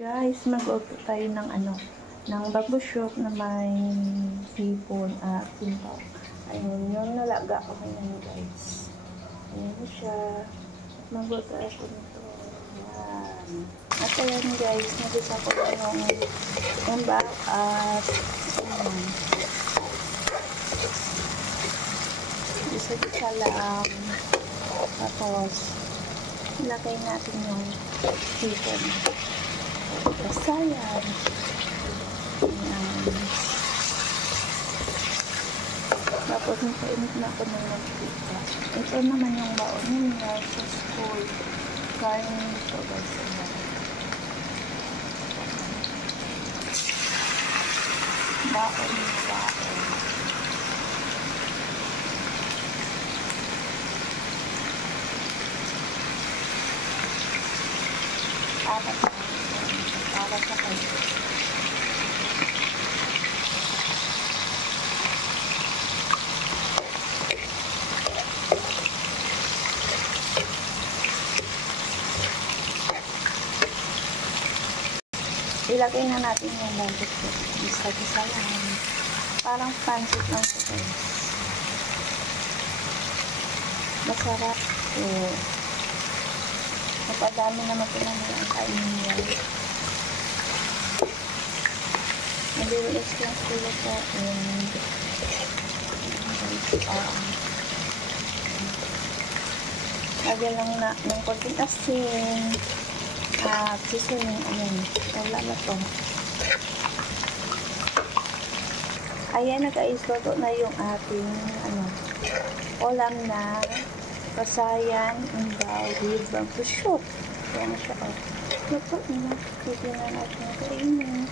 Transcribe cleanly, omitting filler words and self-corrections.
Guys, mag-order tayo ng ng bamboo soup na may sipon at timpaw. Ayun, yung nalaga ko ngayon guys. Ayan na siya. At mag-order ako nito. Ayan. At ayan guys, nabisa ko na yung back at ayan. Isa-isa lang. Tapos, ilagay natin yung sipon. Kasayan. Ayan. Tapos nakainit na ako ng magpita. Ito naman yung baon nila sa school. Kain ito guys. Baon. Apat na. Para sa kayo. Ilagay na natin yung bamboo soup. Isa-isa lang. Parang pancit lang ito guys. Masarap. Napadami naman ito lang ang kainin niya. Nalilis lang sila sa lagyan lang na ng konting asin at seasoning. Wala na to. Ayan, naka-isloto na yung ating ulam na kasayan with bamboo soup. Ayan siya. Luto na. Pwede na natin kainin.